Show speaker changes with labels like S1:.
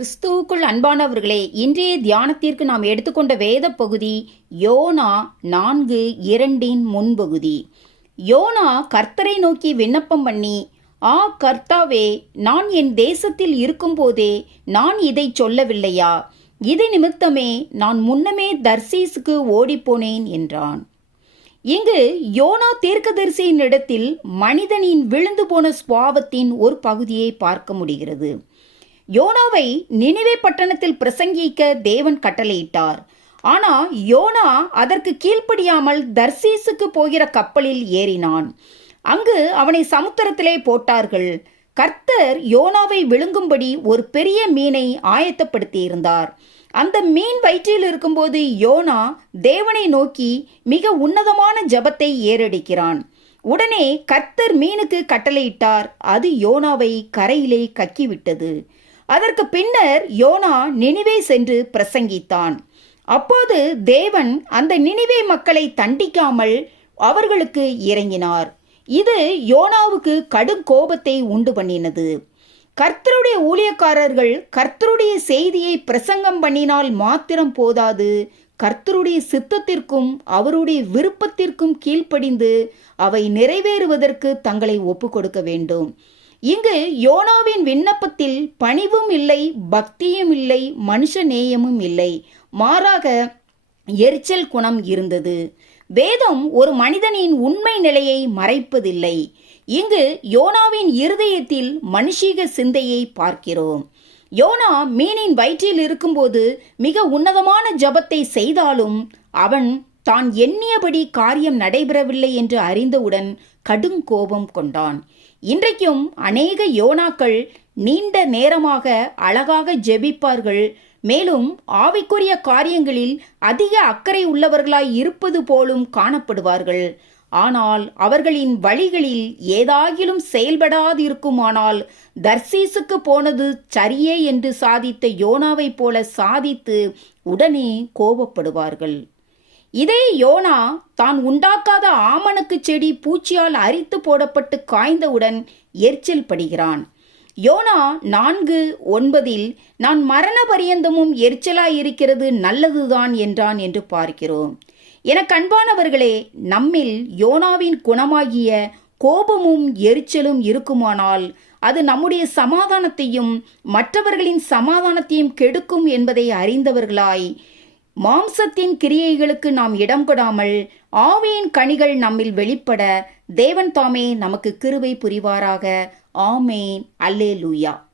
S1: கிறிஸ்துவுக்குள் அன்பானவர்களே இன்றைய தியானத்திற்கு நாம் எடுத்துக்கொண்ட வேத பகுதி யோனா நான்கு இரண்டின் முன்பகுதி. யோனா கர்த்தரை நோக்கி விண்ணப்பம் பண்ணி ஆ கர்த்தாவே நான் என் தேசத்தில் இருக்கும்போதே நான் இதை சொல்லவில்லையா? இது நிமித்தமே நான் முன்னமே தர்சீஸுக்கு ஓடிப்போனேன் என்றான். இங்கு யோனா தீர்க்கதரிசியின் இடத்தில் மனிதனின் விழுந்து போன சுவாவத்தின் ஒரு பகுதியை பார்க்க முடிகிறது. யோனாவை நினைவே பட்டணத்தில் பிரசங்கிக்க தேவன் கட்டளையிட்டார். ஆனா யோனா அதற்கு கீழ்ப்படியாமல் தர்சீசுக்கு போகிற கப்பலில் ஏறினான். அங்கு அவனை சமுத்திரத்திலே போட்டார்கள். கர்த்தர் யோனாவை விழுங்கும்படி ஒரு பெரிய மீனை ஆயத்தப்படுத்தியிருந்தார். அந்த மீன் வயிற்றில் இருக்கும்போது யோனா தேவனை நோக்கி மிக உன்னதமான ஜபத்தை ஏறடிக்கிறான். உடனே கர்த்தர் மீனுக்கு கட்டளையிட்டார். அது யோனாவை கரையிலே கக்கிவிட்டது. அதற்கு பின்னர் யோனா நினிவே சென்று பிரசங்கித்தான். அப்போது தேவன் அந்த நினிவே மக்களை தண்டிக்காமல் அவர்களுக்கு இறங்கினார். இது யோனாவுக்கு கடும் கோபத்தை உண்டு பண்ணினது. கர்த்தருடைய ஊழியக்காரர்கள் கர்த்தருடைய செய்தியை பிரசங்கம் பண்ணினால் மாத்திரம் போதாது கர்த்தருடைய சித்தத்திற்கும் அவருடைய விருப்பத்திற்கும் கீழ்ப்படிந்து அவை நிறைவேறுவதற்கு தங்களை ஒப்பு கொடுக்க வேண்டும். இங்கு யோனாவின் விண்ணப்பத்தில் பணிவும் இல்லை பக்தியும் இல்லை மனுஷ நேயமும் இல்லை. மாறாக எரிச்சல் குணம் இருந்தது. வேதம் ஒரு மனிதனின் உண்மை நிலையை மறைப்பதில்லை. இங்கு யோனாவின் இருதயத்தில் மனுஷீக சிந்தையை பார்க்கிறோம். யோனா மீனின் வயிற்றில் இருக்கும்போது மிக உன்னதமான ஜபத்தை செய்தாலும் அவன் தான் எண்ணியபடி காரியம் நடைபெறவில்லை என்று அறிந்தவுடன் கடும் கோபம் கொண்டான். இன்றைக்கும் அநேக யோனாக்கள் நீண்ட நேரமாக அழகாக ஜெபிப்பார்கள். மேலும் ஆவிக்குரிய காரியங்களில் அதிக அக்கறை உள்ளவர்களாய் இருப்பது போலும் காணப்படுவார்கள். ஆனால் அவர்களின் வழிகளில் ஏதாகிலும் செயல்படாதிருக்குமானால் தர்சீசுக்கு போனது சரியே என்று சாதித்த யோனாவைப் போல சாதித்து உடனே கோபப்படுவார்கள். இதே யோனா தான் உண்டாக்காத ஆமணக்கு செடி பூச்சியால் அரித்து போடப்பட்டு காய்ந்தவுடன் எரிச்சல் படுகிறான். யோனா நான்கு ஒன்பதில் நான் மரண பரியந்தமும் எரிச்சலாய் இருக்கிறது நல்லதுதான் என்றான் என்று பார்க்கிறோம். என கண்பானவர்களே நம்மில் யோனாவின் குணமாகிய கோபமும் எரிச்சலும் இருக்குமானால் அது நம்முடைய சமாதானத்தையும் மற்றவர்களின் சமாதானத்தையும் கெடுக்கும் என்பதை அறிந்தவர்களாய் மாம்சத்தின் கிரியைகளுக்கு நாம் இடம் கொடாமல் ஆவியின் கனிகள் நம்மில் வெளிப்பட தேவன் தாமே நமக்கு கிருவை புரிவாராக. ஆமேன். அல்லே லூயா